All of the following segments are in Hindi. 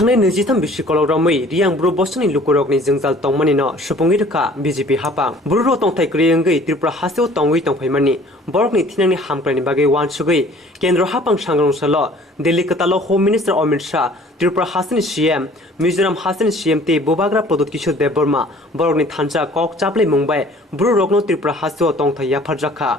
थांनाय 23 बिसिकलग्रामै रियां ब्रु बसनि लुकुरकनि जोंजाल तंमानिनो सुपुंनि रोखा बीजेपी हापां ब्रुरो तंथाय क्रियंगै त्रिपुरा हासेव तंगै तंफैमानि बरकनि थिनांनि हामक्रानि बागै वानसुगै केंद्र हापां सांग्रांसालो दिल्ली कतालो होम मिनिस्टर अमित शाह त्रिपुरा हासनि सीएम मिजोराम हासनि सीएम ते बुबाग्रा प्रदुत किशोर देबबर्मा बरकनि थांचा कक चापले मुंबाई ब्रुरकनो त्रिपुरा हासेव तंथाय याफारजाखा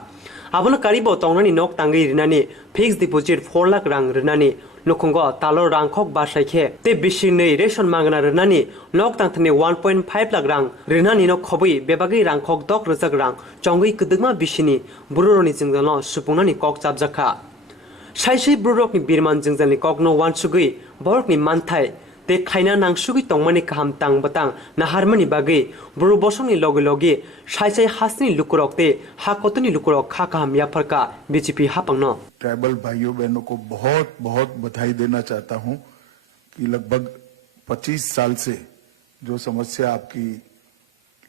आबोनो कारिबो तंनानि नक तांगै रिनानि फिक्स डिपोजिट 4 लाख रां रिनानि नखंगो तालो रांखक बासायखे ते बिसिनै रेशन मांगना रिनानि नक तांथनि 1.5 लाख रां रिनानि न खबै बेबागै रांखक 10 रोजाक रां चंगै कदगमा बिसिनि ब्रुरनि जोंजानो सुपुंनानि कक चाबजाखा साइसै ब्रुरकनि बिरमान जोंजालनि ककनो वानसुगै बरकनि मानथाय ते खायना नांसुगै तंमानि काहाम तां बतां नाहारमानि बागै ब्रु बसंनि लगे लगे साइसै हासनि लुकुरक ते हाकतनि लुकुरक खा काहाम याफरका बीजेपी हापंनो ट्राइबल भाइयों बहनों को बहुत बहुत बधाई देना चाहता हूं कि लगभग 25 साल से जो समस्या आपकी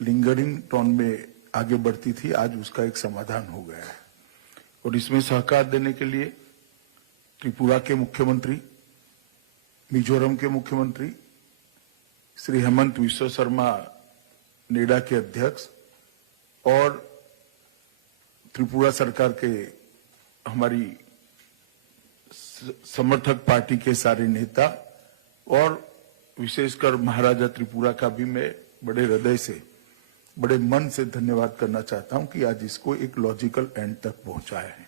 लिंगरिंग टोन में आगे बढ़ती थी, आज उसका एक समाधान हो गया है। और इसमें सहकार देने के लिए त्रिपुरा के मुख्यमंत्री, मिजोरम के मुख्यमंत्री श्री हेमंत विश्व शर्मा नेडा के अध्यक्ष और त्रिपुरा सरकार के हमारी समर्थक पार्टी के सारे नेता और विशेषकर महाराजा त्रिपुरा का भी मैं बड़े हृदय से, बड़े मन से धन्यवाद करना चाहता हूं कि आज इसको एक लॉजिकल एंड तक पहुंचाया है।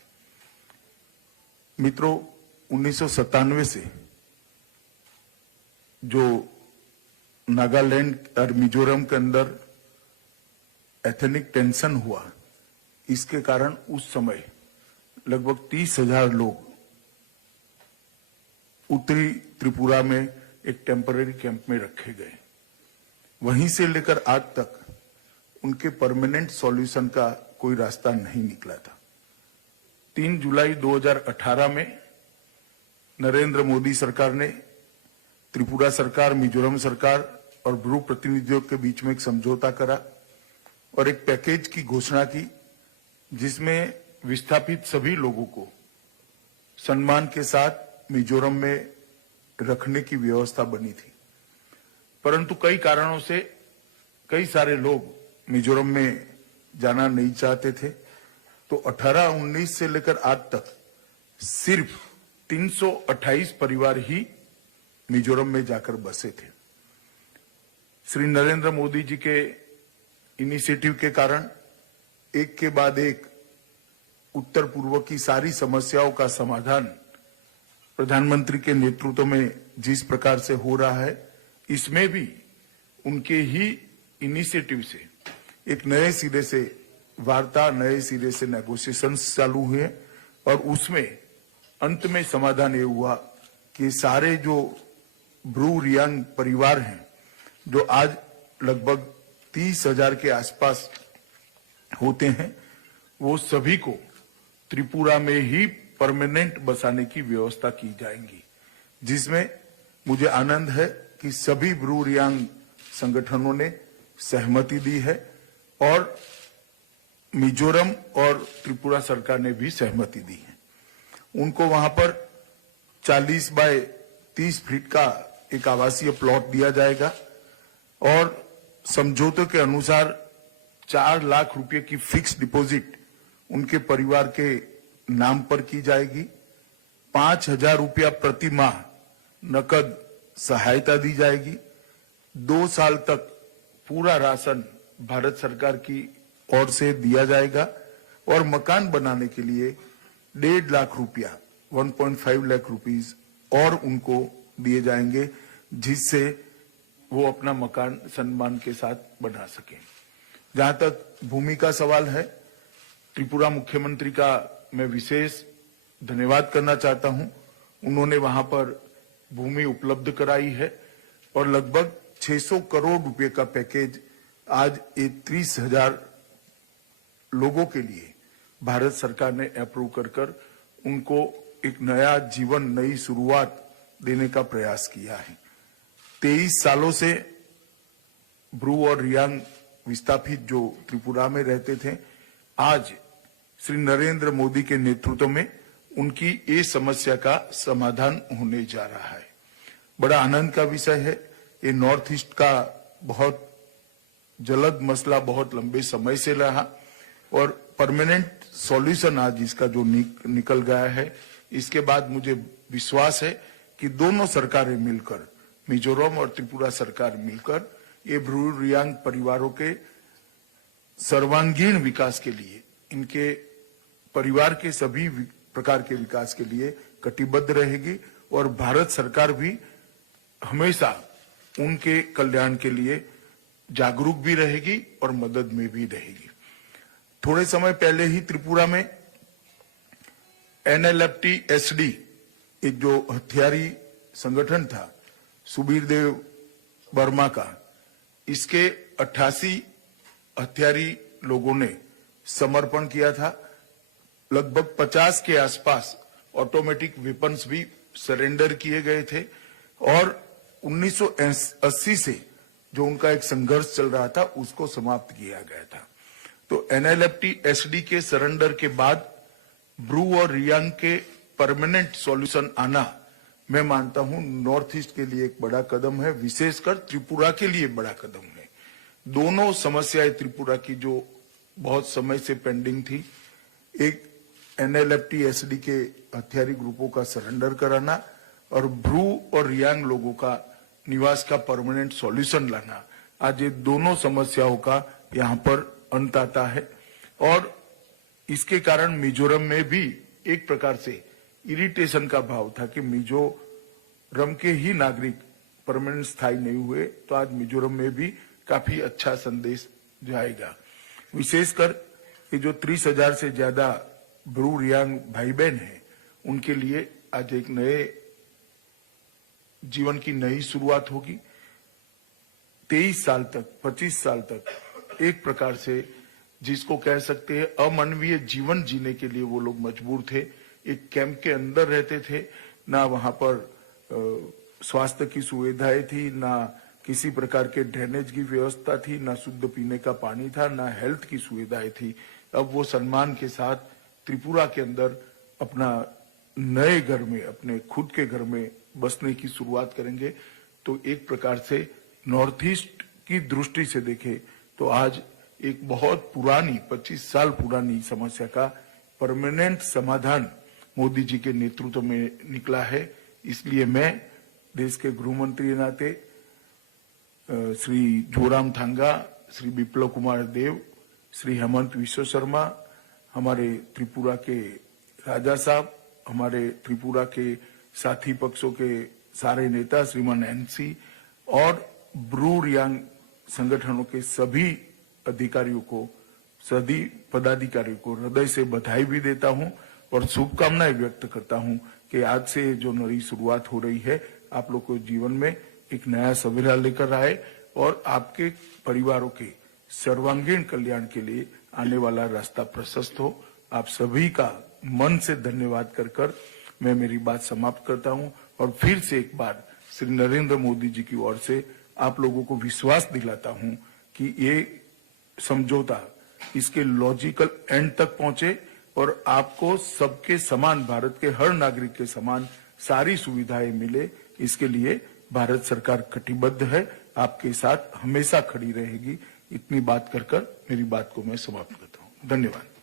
मित्रों, 1997 से जो नागालैंड और मिजोरम के अंदर एथनिक टेंशन हुआ, इसके कारण उस समय लगभग 30,000 लोग उत्तरी त्रिपुरा में एक टेम्पररी कैंप में रखे गए। वहीं से लेकर आज तक उनके परमानेंट सॉल्यूशन का कोई रास्ता नहीं निकला था। 3 जुलाई 2018 में नरेंद्र मोदी सरकार ने त्रिपुरा सरकार, मिजोरम सरकार और ब्रू प्रतिनिधियों के बीच में एक समझौता करा और एक पैकेज की घोषणा की, जिसमें विस्थापित सभी लोगों को सम्मान के साथ मिजोरम में रखने की व्यवस्था बनी थी। परंतु कई कारणों से कई सारे लोग मिजोरम में जाना नहीं चाहते थे, तो 18-19 से लेकर आज तक सिर्फ 328 परिवार ही मिजोरम में जाकर बसे थे। श्री नरेंद्र मोदी जी के इनिशिएटिव के कारण एक के बाद एक उत्तर पूर्व की सारी समस्याओं का समाधान प्रधानमंत्री के नेतृत्व में जिस प्रकार से हो रहा है, इसमें भी उनके ही इनिशिएटिव से एक नए सिरे से वार्ता, नए सिरे से नेगोशिएशंस चालू हुए और उसमें अंत में समाधान ये हुआ कि सारे जो ब्रू रियांग परिवार हैं, जो आज लगभग 30,000 के आसपास होते हैं, वो सभी को त्रिपुरा में ही परमानेंट बसाने की व्यवस्था की जाएगी, जिसमें मुझे आनंद है कि सभी ब्रू रियांग संगठनों ने सहमति दी है और मिजोरम और त्रिपुरा सरकार ने भी सहमति दी है। उनको वहां पर 40 बाय 30 फीट का एक आवासीय प्लॉट दिया जाएगा और समझौते के अनुसार 4 लाख रुपए की फिक्स डिपॉजिट उनके परिवार के नाम पर की जाएगी। 5,000 रुपया प्रति माह नकद सहायता दी जाएगी। 2 साल तक पूरा राशन भारत सरकार की ओर से दिया जाएगा और मकान बनाने के लिए 1.5 लाख रुपया 1.5 लाख रुपीस और उनको दिए जाएंगे, जिससे वो अपना मकान सम्मान के साथ बना सकें। जहां तक भूमि का सवाल है, त्रिपुरा मुख्यमंत्री का मैं विशेष धन्यवाद करना चाहता हूं। उन्होंने वहां पर भूमि उपलब्ध कराई है और लगभग 600 करोड़ रुपए का पैकेज आज 30,000 लोगों के लिए भारत सरकार ने अप्रूव कर उनको एक नया जीवन, नई शुरुआत देने का प्रयास किया है। 23 सालों से ब्रू और रियांग विस्थापित जो त्रिपुरा में रहते थे, आज श्री नरेंद्र मोदी के नेतृत्व में उनकी ये समस्या का समाधान होने जा रहा है। बड़ा आनंद का विषय है। ये नॉर्थ ईस्ट का बहुत जलद मसला बहुत लंबे समय से रहा और परमानेंट सॉल्यूशन आज इसका जो निकल गया है, इसके बाद मुझे विश्वास है कि दोनों सरकारें मिलकर, मिजोरम और त्रिपुरा सरकार मिलकर, ये ब्रू रियांग परिवारों के सर्वांगीण विकास के लिए, इनके परिवार के सभी प्रकार के विकास के लिए कटिबद्ध रहेगी और भारत सरकार भी हमेशा उनके कल्याण के लिए जागरूक भी रहेगी और मदद में भी रहेगी। थोड़े समय पहले ही त्रिपुरा में NLFT-SD, एक जो हथियारी संगठन था सुबीरदेव वर्मा का, इसके 88 हथियारी लोगों ने समर्पण किया था। लगभग 50 के आसपास ऑटोमेटिक वेपन्स भी सरेंडर किए गए थे और 1980 से जो उनका एक संघर्ष चल रहा था उसको समाप्त किया गया था। तो NLFT-SD के सरेंडर के बाद ब्रू और रियांग के परमानेंट सॉल्यूशन आना, मैं मानता हूं नॉर्थ ईस्ट के लिए एक बड़ा कदम है, विशेषकर त्रिपुरा के लिए बड़ा कदम है। दोनों समस्याएं त्रिपुरा की जो बहुत समय से पेंडिंग थी, एक NLFT-SD के हथियारी ग्रुपों का सरेंडर कराना और ब्रू और रियांग लोगों का निवास का परमानेंट सॉल्यूशन लाना, आज ये दोनों समस्याओं का यहाँ पर अंत आता है। और इसके कारण मिजोरम में भी एक प्रकार से इरिटेशन का भाव था कि मिजोरम के ही नागरिक परमानेंट स्थायी नहीं हुए, तो आज मिजोरम में भी काफी अच्छा संदेश जाएगा। विशेषकर ये जो 30,000 से ज्यादा ब्रू रियांग भाई बहन हैं, उनके लिए आज एक नए जीवन की नई शुरुआत होगी। 23 साल तक, 25 साल तक एक प्रकार से जिसको कह सकते हैं अमानवीय जीवन जीने के लिए वो लोग मजबूर थे। एक कैंप के अंदर रहते थे, ना वहां पर स्वास्थ्य की सुविधाएं थी, ना किसी प्रकार के ड्रेनेज की व्यवस्था थी, ना शुद्ध पीने का पानी था, ना हेल्थ की सुविधाएं थी। अब वो सम्मान के साथ त्रिपुरा के अंदर अपना नए घर में, अपने खुद के घर में बसने की शुरुआत करेंगे। तो एक प्रकार से नॉर्थ ईस्ट की दृष्टि से देखें तो आज एक बहुत पुरानी 25 साल पुरानी समस्या का परमानेंट समाधान मोदी जी के नेतृत्व में निकला है। इसलिए मैं देश के गृह मंत्री नाते श्री जोरामथांगा, श्री बिप्लब कुमार देव, श्री हेमंत विश्व शर्मा, हमारे त्रिपुरा के राजा साहब, हमारे त्रिपुरा के साथी पक्षों के सारे नेता श्रीमान NC और ब्रू रियांग संगठनों के सभी अधिकारियों को, सभी पदाधिकारियों को हृदय से बधाई भी देता हूं और शुभकामनाएं व्यक्त करता हूं कि आज से जो नई शुरुआत हो रही है, आप लोग को जीवन में एक नया सवेरा लेकर आए और आपके परिवारों के सर्वांगीण कल्याण के लिए आने वाला रास्ता प्रशस्त हो। आप सभी का मन से धन्यवाद कर मैं मेरी बात समाप्त करता हूं और फिर से एक बार श्री नरेंद्र मोदी जी की ओर से आप लोगों को विश्वास दिलाता हूं कि ये समझौता इसके लॉजिकल एंड तक पहुंचे और आपको सबके समान, भारत के हर नागरिक के समान सारी सुविधाएं मिले। इसके लिए भारत सरकार कटिबद्ध है, आपके साथ हमेशा खड़ी रहेगी। इतनी बात कर मेरी बात को मैं समाप्त करता हूं। धन्यवाद।